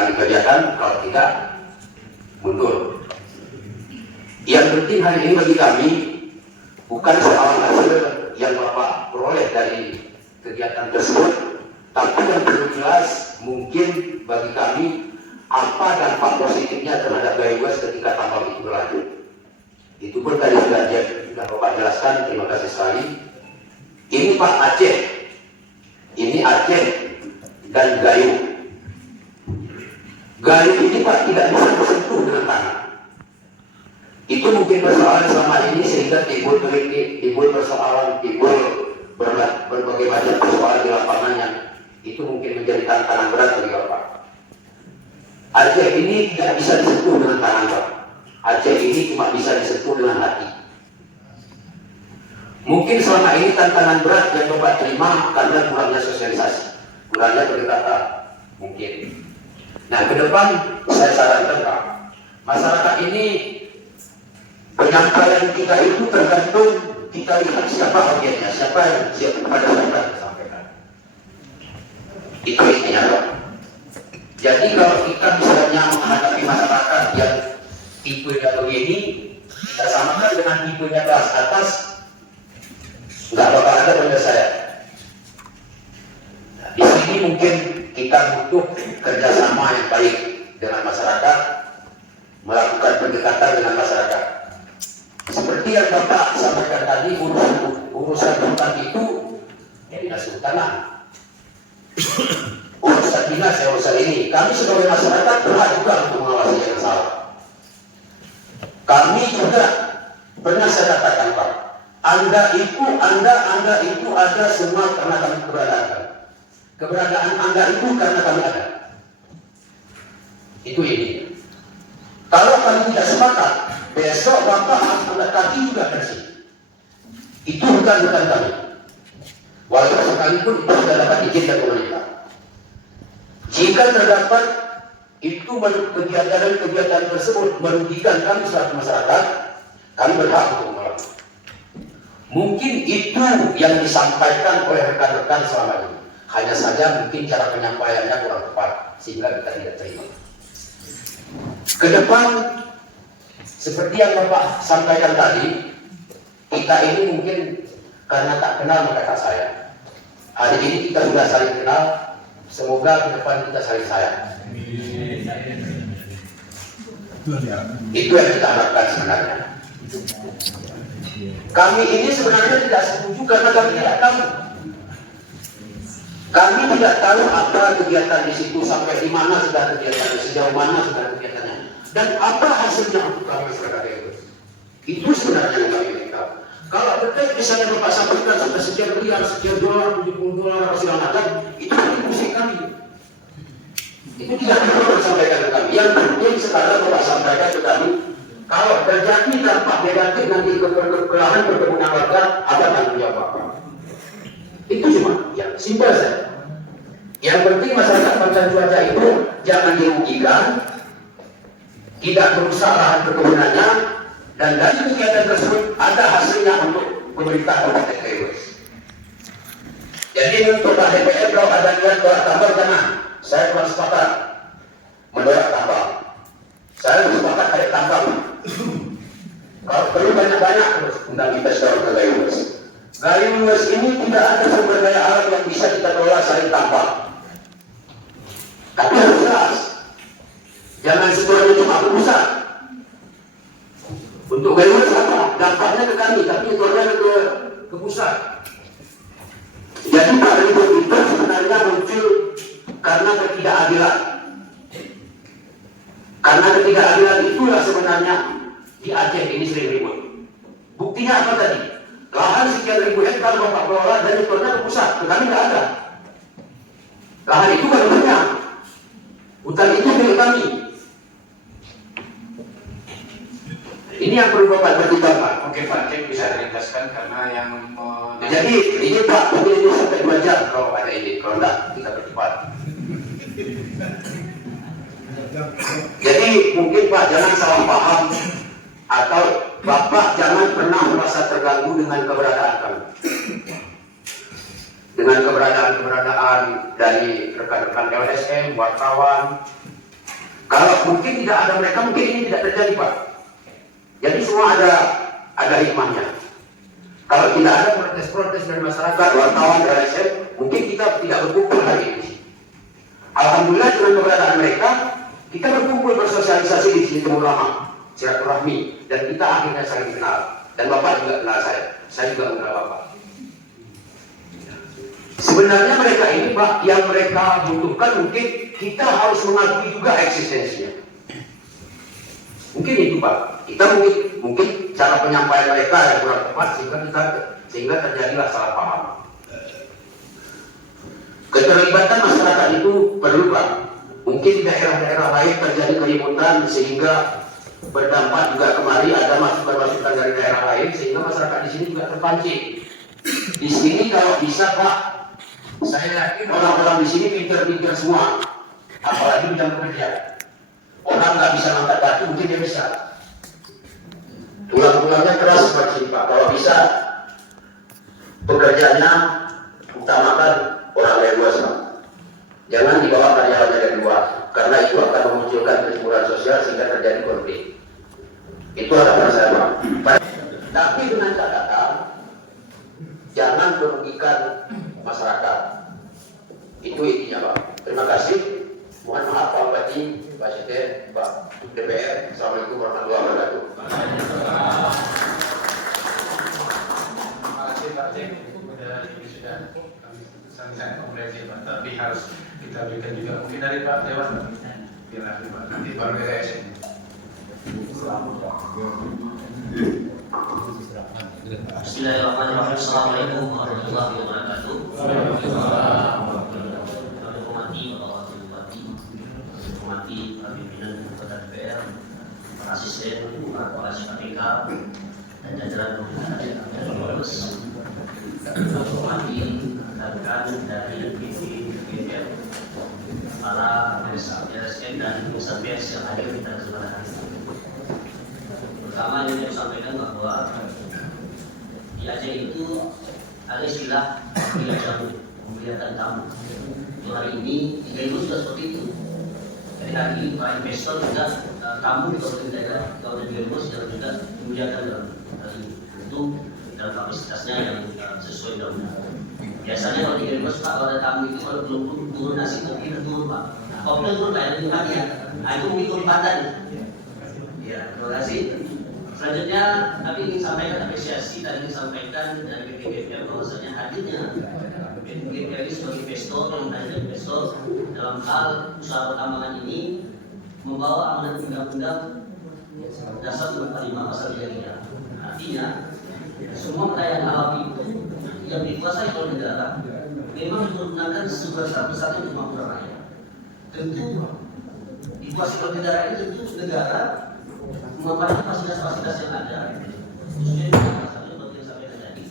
akan dikerjakan, kalau tidak mundur. Yang penting hari ini bagi kami bukan soal hasil yang Bapak peroleh dari kegiatan tersebut, tapi yang perlu jelas mungkin bagi kami apa dampak positifnya terhadap Gairwas ketika tambang itu berlanjut. Itu pun tadi sudah Bapak jelaskan, terima kasih sekali. Ini Pak Aceh, ini Aceh dan Gayo. Gayo ini Pak tidak bisa bersentuh dengan tanah. Itu mungkin persoalan selama ini sehingga timbul persoalan, timbul berbagai macam persoalan di lapangannya. Itu mungkin menjadi tantangan berat bagi Bapak. Aceh ini tidak bisa disentuh dengan tangan Pak. Aceh ini cuma bisa disentuh dengan hati. Mungkin selama ini tantangan berat yang Bapak terima karena kurangnya sosialisasi, kurangnya pendekatan, mungkin. Nah, ke depan saya sarankan Pak, masyarakat ini penyampaian kita itu tergantung kita lihat siapa objeknya, siapa yang siap kepada siapa yang disampaikan. Itu intinya Pak. Jadi kalau kita misalnya menghadapi masyarakat yang tipenya begini, kita samakan dengan tipenya kelas atas, nggak bakal ada penyelesaian. Nah, di sini mungkin kita butuh kerjasama yang baik dengan masyarakat, melakukan pendekatan dengan masyarakat. Seperti yang Bapak sampaikan tadi, urusan hutan itu ya dinas kehutanan. Urusan dinas ya urusan ini. Kami sebagai masyarakat berhak juga untuk mengawasi yang salah. Kami juga pernah saya katakan Pak, Anda itu ada semua karena kami keberadaan. Keberadaan Anda itu karena kami ada. Itu ini. Kalau kami tidak sepakat, besok Bapak harus angkat kaki juga bersih. Itu bukan kami. Walaupun sekalipun itu sudah dapat izin dari pemerintah. Jika terdapat itu kegiatan tersebut merugikan kami selaku masyarakat, kami berhak untuk melakukan. Mungkin itu yang disampaikan oleh rekan-rekan selama ini. Hanya saja mungkin cara penyampaiannya kurang tepat sehingga kita tidak terima. Ke depan seperti yang Bapak sampaikan tadi, kita ini mungkin karena tak kenal maka tak sayang. Hari ini kita sudah saling kenal, semoga ke depan kita saling sayang. Itu yang kita harapkan sebenarnya. Kami ini sebenarnya tidak setuju karena kami tidak tahu. Kami tidak tahu apa kegiatan di situ, sampai di mana sudah kegiatannya, sejauh mana sudah kegiatannya, dan apa hasilnya untuk kami masyarakat itu. Itu sebenarnya yang kami ingin tahu. Kalau terkait misalnya Bapak sampaikan sudah sekian miliar, sekian dolar, $70 segala macam, itu musik kami. Itu tidak perlu disampaikan ke kami. Yang penting sekarang Bapak sampaikan ke kami, kalau terjadi dampak negatif nanti ke lahan perkebunan warga, ada tanggung jawab Bapak. Itu cuma, ya, simpel saja. Yang penting masyarakat Pantai Cuaca itu jangan dirugikan, tidak merusak lahan perkebunannya, dan dari kegiatan tersebut ada hasilnya untuk pemerintah Kabupaten Gairwas. Jadi untuk Pak DPR kalau ada niat tolak tambang, jangan. Saya kurang sepakat menolak tambang. Saya sepakat ada tambang. Kalau perlu banyak-banyak terus undang investor ke Gairwas. Gairwas ini tidak ada sumber daya alam yang bisa kita kelola selain tambang. Tapi harus jelas. Jangan semuanya cuma pusat. Untuk Gairwas apa? Dampaknya ke kami, tapi keluarnya ke pusat. Jadi Pak ribut itu sebenarnya muncul karena ketidakadilan. Karena ketidakadilan itulah sebenarnya di Aceh ini sering ribut. Buktinya apa tadi? Lahan sekian ribu hektar Bapak kelola dan keluarnya ke pusat, ke kami tidak ada. Lahan itu baru banyak. Hutan itu milik kami. Ini yang perlu Bapak pertimbangkan Pak. Oke Pak, saya bisa ringkaskan karena yang jadi ini Pak, mungkin ini sampai 2 jam kalau ada ini, kalau enggak kita bercepat. Jadi mungkin Pak jangan salah paham atau Bapak jangan pernah merasa terganggu dengan keberadaan kami. Dengan keberadaan dari rekan-rekan LSM, wartawan, mungkin tidak ada mereka, mungkin ini tidak terjadi, Pak. Jadi semua ada hikmahnya. Kalau tidak ada protes-protes dari masyarakat, wartawan, LSM, mungkin kita tidak berkumpul hari ini. Alhamdulillah dengan keberadaan mereka, kita berkumpul bersosialisasi di sini temu lama, silaturahmi, dan kita akhirnya saling kenal. Dan Bapak juga kenal saya juga kenal Bapak. Sebenarnya mereka ini, Pak, yang mereka butuhkan mungkin kita harus mengakui juga eksistensinya. Mungkin itu, Pak. Kita mungkin cara penyampaian mereka yang kurang tepat sehingga terjadilah salah paham. Keterlibatan masyarakat itu perlu, Pak. Mungkin di daerah-daerah lain terjadi keributan sehingga berdampak juga kemari ada masukan-masukan dari daerah lain sehingga masyarakat di sini juga terpancing. Di sini kalau bisa, Pak, saya yakin orang-orang di sini pintar-pintar semua, apalagi bidang kerja. Orang nggak bisa angkat batu, mungkin dia bisa. Tulang-tulangnya keras seperti ini, Pak. Kalau bisa, pekerjaannya utamakan orang dari luar, Pak. Jangan dibawa karyawannya dari luar, karena itu akan memunculkan kecemburuan sosial sehingga terjadi konflik. Itu harapan saya, Pak. Tapi dengan catatan, jangan merugikan masyarakat. Itu intinya, Pak. Terima kasih. Mohon maaf Pak Bupati, Pak Sekjen, Pak DPR. Assalamualaikum warahmatullahi wabarakatuh. Terima kasih Pak Cik. Ini sudah kami sangat komprehensif, Pak. Tapi harus kita berikan juga mungkin dari Pak Dewan. Biar nanti baru dari ASN. Bismillahirrahmanirrahim. Assalamualaikum warahmatullahi wabarakatuh. Hormati para pimpinan anggota DPR, para asisten, para kepala KPK, dan jajaran pemerintah yang lulus. Hormati rekan dari BPR, para LSM dan insan pers yang hadir di kesempatan hari ini. Pertama yang saya sampaikan bahwa di Aceh itu ada istilah pemilihan tamu. Untuk hari ini di Gayo sudah seperti itu. Jadi hari ini para investor juga tamu di kawasan daerah kawasan Gayo sudah juga memuliakan dalam hal ini. Itu dalam kapasitasnya yang sesuai dengan undang. Biasanya kalau di Gayo kalau ada tamu itu kalau belum turun nasi kopi itu turun Pak. Kopi itu turun Pak, yang dimakan ya. Nah itu mungkin turun pandan. Ya, terima kasih. Selanjutnya, kami ingin sampaikan apresiasi tadi disampaikan dari BPGPR bahwasanya hadirnya BPGPR ini sebagai investor yang hadir investor dalam hal usaha pertambangan ini membawa amanat undang-undang dasar 45 pasal 3. Artinya semua kekayaan alam itu yang dikuasai oleh negara memang digunakan sebesar-besarnya untuk makmur rakyat. Tentu dikuasai oleh negara ini tentu negara memanfaatkan fasilitas-fasilitas yang ada, khususnya seperti yang disampaikan tadi,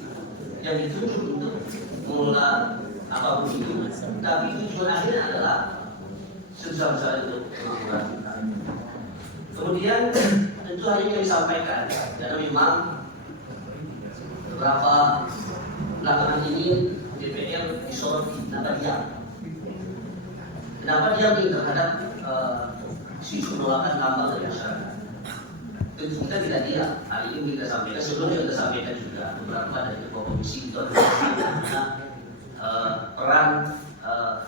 yang dituju untuk mengelola apapun itu, tapi tujuan akhirnya adalah sebesar-besar untuk kemakmuran. Kemudian tentu hal ini yang disampaikan, karena memang beberapa belakangan ini DPR disoroti, kenapa diam? Kenapa diam terhadap isu penolakan tambang dari masyarakat? Tentu kita tidak diam. Hal ini kita sampaikan sebelumnya kita sampaikan juga beberapa dari ketua komisi itu adalah peran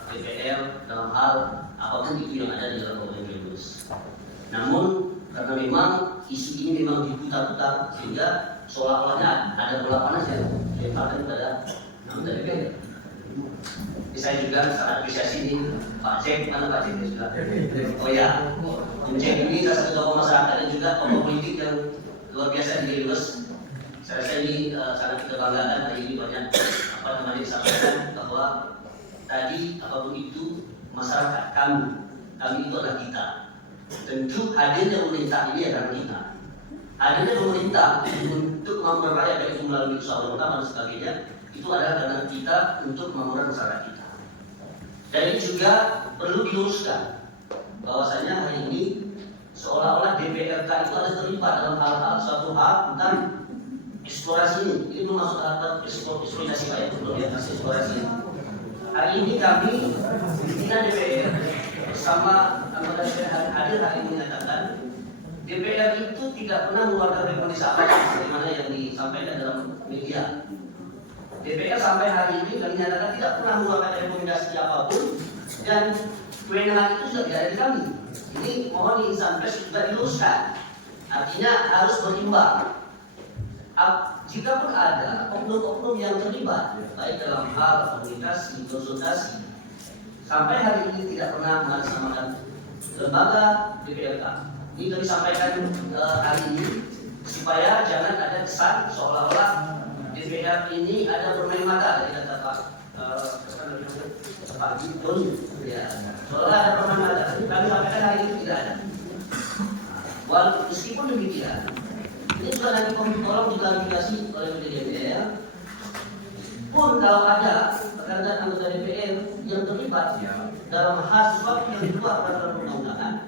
DPR dalam hal apapun itu yang ada di dalam Kabupaten Brebes. Namun karena memang isu ini memang diputar-putar sehingga seolah-olahnya ada bola panas yang dilemparkan kepada anggota DPR. Saya juga sangat apresiasi ini Pak Cek, mana Pak Cek juga? Oh ya, Cek ini salah satu tokoh masyarakat dan juga tokoh politik yang luar biasa di Brebes. Saya rasa ini sangat kita banggakan. Hari ini banyak apa namanya disampaikan bahwa tadi apapun itu masyarakat kami itu adalah kita. Tentu hadirnya pemerintah ini adalah kita. Hadirnya pemerintah untuk makmur rakyat baik itu melalui usaha utama dan sebagainya itu adalah karena kita untuk makmuran masyarakat kita. Dan ini juga perlu diluruskan bahwasanya hari ini seolah-olah DPRK itu ada terlibat dalam hal-hal suatu hal tentang eksplorasi ini. Ini belum masuk tahap eksploitasi Pak ya, belum di atas eksplorasi. Hari ini kami pimpinan DPR bersama anggota DPR hadir hadir hari ini menyatakan DPR itu tidak pernah mengeluarkan rekomendasi apa sebagaimana yang disampaikan dalam media. DPR sampai hari ini kami nyatakan tidak pernah mengeluarkan rekomendasi apapun dan kewenangan itu sudah tidak ada di kami. Ini mohon di insan pers juga diluruskan. Artinya harus berimbang. Jika pun ada oknum-oknum yang terlibat baik dalam hal komunikasi, konsultasi, sampai hari ini tidak pernah mengatasnamakan lembaga DPRK. Ini kami sampaikan hari ini supaya jangan ada kesan seolah-olah DPR ini ada bermain mata dari kata Pak Gibran, ya. Seolah ada bermain mata. Kami sampaikan hari ini tidak ada. Walaupun meskipun demikian, ini juga nanti tolong diklarifikasi oleh DPR. Pun kalau ada rekan anggota DPR yang terlibat dalam hal sesuatu yang di luar peraturan perundang-undangan,